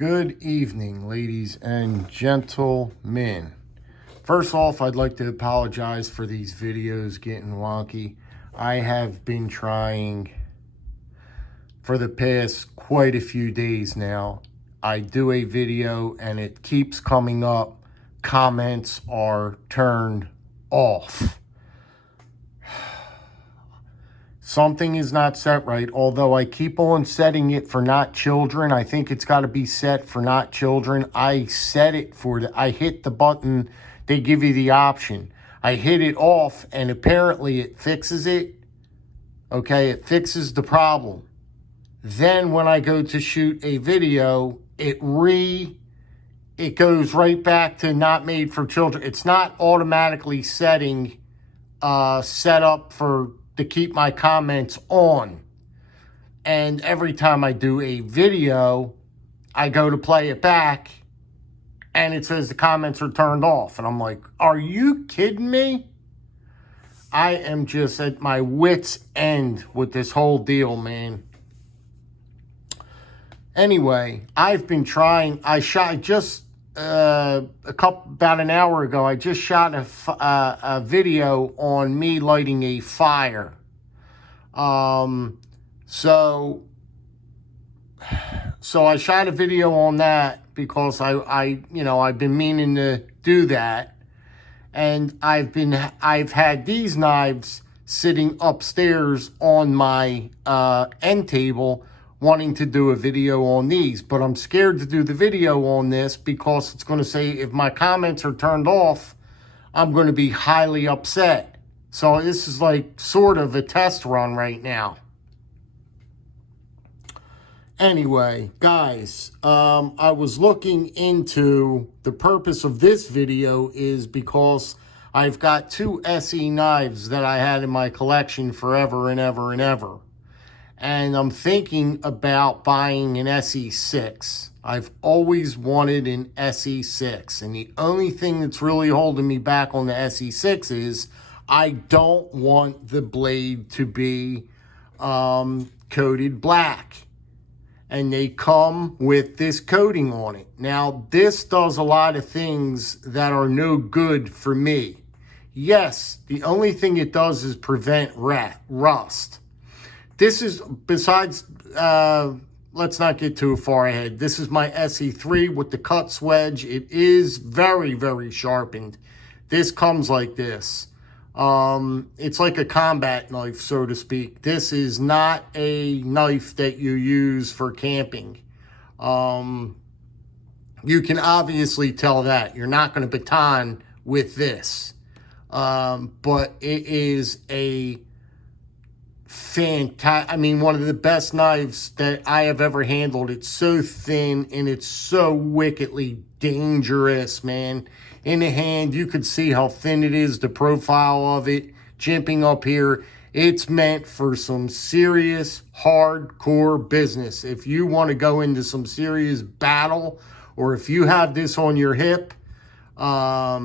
Good evening, ladies and gentlemen. First off, I'd like to apologize for these videos getting wonky. I have been trying for the past quite a few days now. I do a video and it keeps coming up. Comments are turned off. Something is not set right, although I keep on setting it for not children. I think it's got to be set for not children. I set it for I hit the button. They give you the option. I hit it off, and apparently it fixes it. Okay, it fixes the problem. Then when I go to shoot a video, it goes right back to not made for children. It's not automatically set up to keep my comments on. And every time I do a video, I go to play it back and it says the comments are turned off. And I'm like, are you kidding me? I am just at my wit's end with this whole deal, man. Anyway, I've been trying. About an hour ago, I just shot a video on me lighting a fire. So I shot a video on that because I've been meaning to do that, and I've had these knives sitting upstairs on my end table, wanting to do a video on these, but I'm scared to do the video on this because it's going to say if my comments are turned off, I'm going to be highly upset. So this is like sort of a test run right now. Anyway, guys, I was looking into the purpose of this video is because I've got two Esee knives that I had in my collection forever and ever and ever. And I'm thinking about buying an Esee 6. I've always wanted an Esee 6. And the only thing that's really holding me back on the Esee 6 is I don't want the blade to be coated black. And they come with this coating on it. Now, this does a lot of things that are no good for me. Yes, the only thing it does is prevent rust. This is, besides, let's not get too far ahead. This is my Esee 3 with the cut swedge. It is very, very sharpened. This comes like this. It's like a combat knife, so to speak. This is not a knife that you use for camping. You can obviously tell that. You're not going to baton with this. But it is a fantastic, one of the best knives that I have ever handled. It's so thin and it's so wickedly dangerous, man. In the hand, you could see how thin it is, the profile of it, jimping up here. It's meant for some serious, hardcore business. If you want to go into some serious battle, or if you have this on your hip, I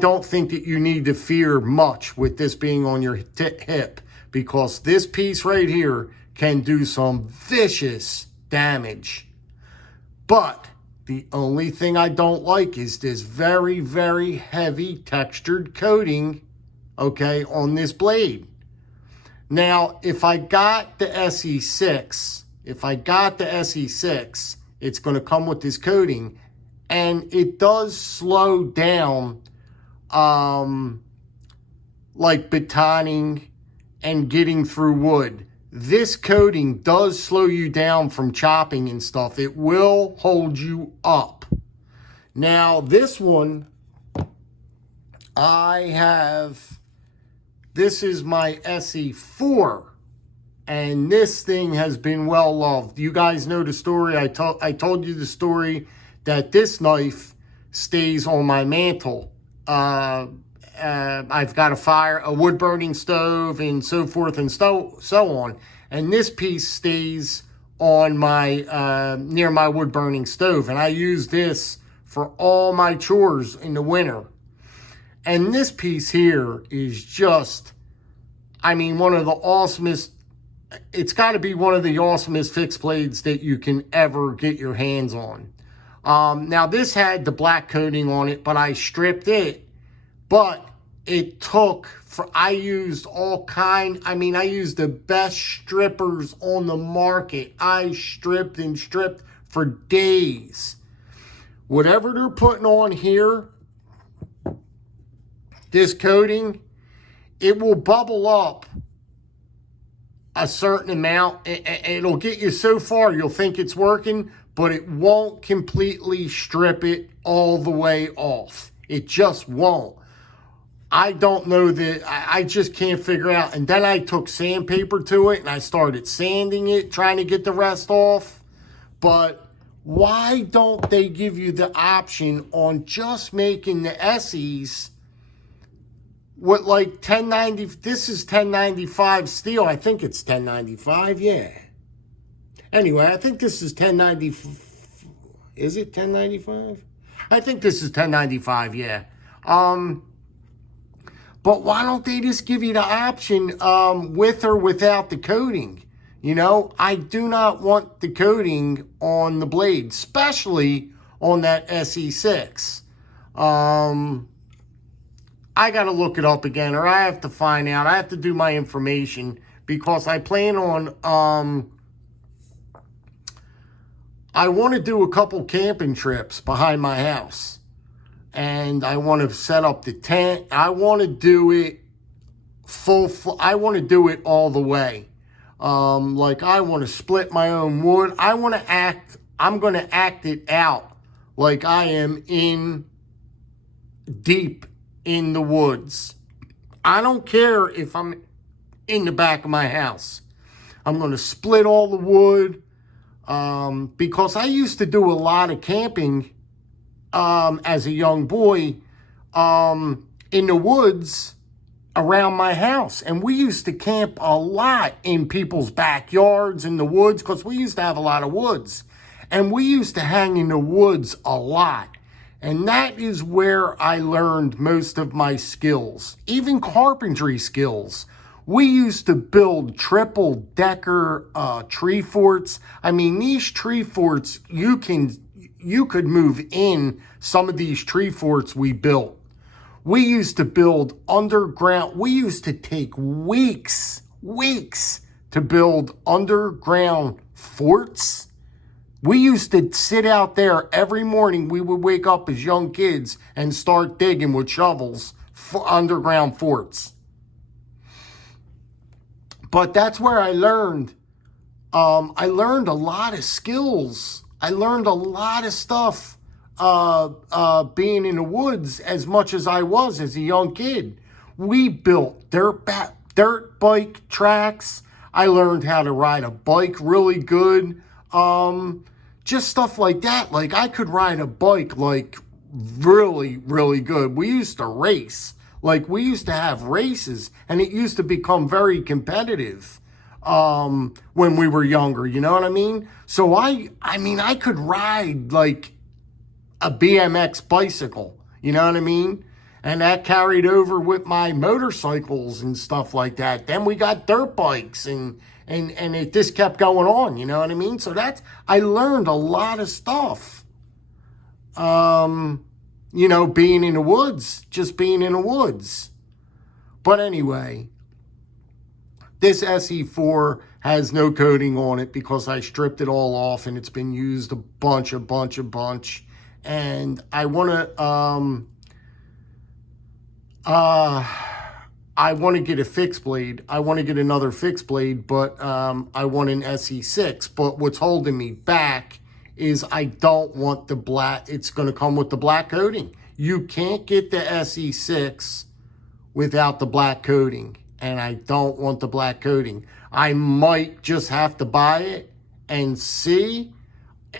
don't think that you need to fear much with this being on your hip, because this piece right here can do some vicious damage. But the only thing I don't like is this very, very heavy textured coating, okay, on this blade. Now, if I got the Esee 6, it's going to come with this coating, and it does slow down like batoning and getting through wood. This coating does slow you down from chopping and stuff. It will hold you up. Now, this one, this is my Esee 4. And this thing has been well loved. You guys know the story. I told you the story that this knife stays on my mantle. I've got a wood burning stove and so forth and so on. And this piece stays on my, near my wood burning stove. And I use this for all my chores in the winter. And this piece here is just, one of the awesomest it's got to be one of the awesomest fixed blades that you can ever get your hands on. Now, this had the black coating on it, but I stripped it. But it took, I used I used the best strippers on the market. I stripped and stripped for days. Whatever they're putting on here, this coating, it will bubble up a certain amount. It'll get you so far you'll think it's working, but it won't completely strip it all the way off. It just won't. I don't know that, I just can't figure out. And then I took sandpaper to it and I started sanding it, trying to get the rest off. But why don't they give you the option on just making the Esees with like 1090, this is 1095 steel. I think it's 1095, yeah. Anyway, I think this is 1090, is it 1095? I think this is 1095, yeah. But why don't they just give you the option with or without the coating? You know, I do not want the coating on the blade, especially on that SE6. I got to look it up again, or I have to find out. I have to do my information because I plan on, I want to do a couple camping trips behind my house. And I want to set up the tent. I want to do it I want to do it all the way. Like I want to split my own wood. I'm going to act it out like I am deep in the woods. I don't care if I'm in the back of my house. I'm going to split all the wood because I used to do a lot of camping as a young boy in the woods around my house. And we used to camp a lot in people's backyards in the woods because we used to have a lot of woods. And we used to hang in the woods a lot. And that is where I learned most of my skills, even carpentry skills. We used to build triple-decker tree forts. I mean, these tree forts, you could move in some of these tree forts we built. We used to build underground. We used to take weeks to build underground forts. We used to sit out there every morning. We would wake up as young kids and start digging with shovels for underground forts. But that's where I learned. I learned a lot of skills. I learned a lot of stuff being in the woods as much as I was as a young kid. We built dirt bike tracks. I learned how to ride a bike really good. Just stuff like that. Like I could ride a bike like really, really good. We used to race. Like we used to have races and it used to become very competitive when we were younger, you know what I mean? So I could ride like a BMX bicycle, you know what I mean? And that carried over with my motorcycles and stuff like that. Then we got dirt bikes and it just kept going on, you know what I mean? So I learned a lot of stuff. You know, being in the woods, just being in the woods. But anyway, this SE4 has no coating on it because I stripped it all off and it's been used a bunch. And I want to get a fixed blade. I want to get another fixed blade, but I want an SE6. But what's holding me back is I don't want the black. It's going to come with the black coating. You can't get the SE6 without the black coating. And I don't want the black coating. I might just have to buy it and see.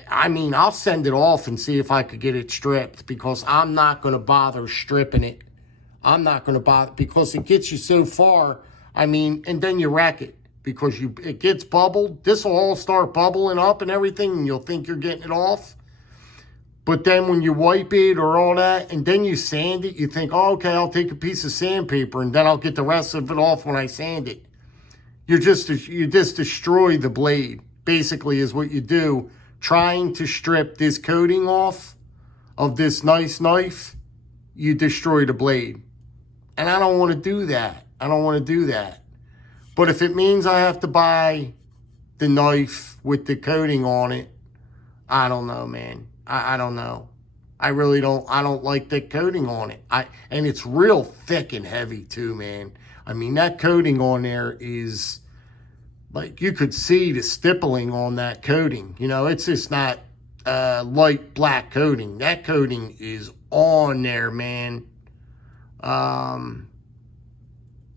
I mean, I'll send it off and see if I could get it stripped because I'm not going to bother stripping it. I'm not going to bother because it gets you so far. I mean, and then you wreck it because it gets bubbled. This will all start bubbling up and everything and you'll think you're getting it off. But then when you wipe it or all that and then you sand it, you think, oh, okay, I'll take a piece of sandpaper and then I'll get the rest of it off when I sand it. you just destroy the blade, basically, is what you do. Trying to strip this coating off of this nice knife, you destroy the blade. And I don't want to do that. I don't want to do that. But if it means I have to buy the knife with the coating on it, I don't know, man. I don't know. I really don't. I don't like the coating on it. And it's real thick and heavy too, man. I mean, that coating on there is like, you could see the stippling on that coating. You know, it's just not light black coating. That coating is on there, man. Yeah,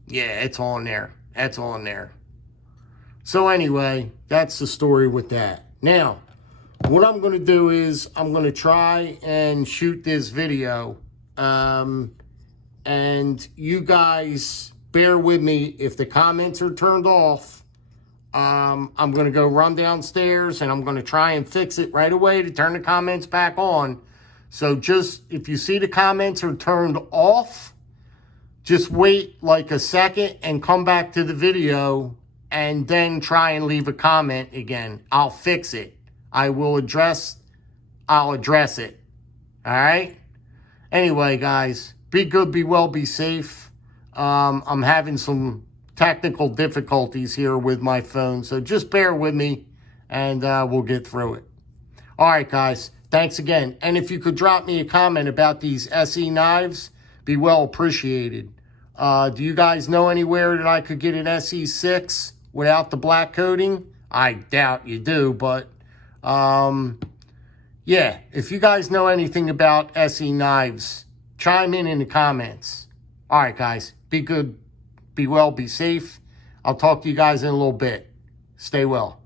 it's on there. That's on there. So anyway, that's the story with that. Now, what I'm going to do is I'm going to try and shoot this video. And you guys bear with me if the comments are turned off. I'm going to go run downstairs and I'm going to try and fix it right away to turn the comments back on. So just, if you see the comments are turned off, just wait like a second and come back to the video and then try and leave a comment again. I'll fix it. I'll address it. All right? Anyway, guys, be good, be well, be safe. I'm having some technical difficulties here with my phone, so just bear with me and we'll get through it. All right, guys, thanks again. And if you could drop me a comment about these Esee knives, be well appreciated. Do you guys know anywhere that I could get an Esee 6 without the black coating? I doubt you do, but yeah, if you guys know anything about Esee knives, chime in the comments. All right, guys, be good, be well, be safe. I'll talk to you guys in a little bit. Stay well.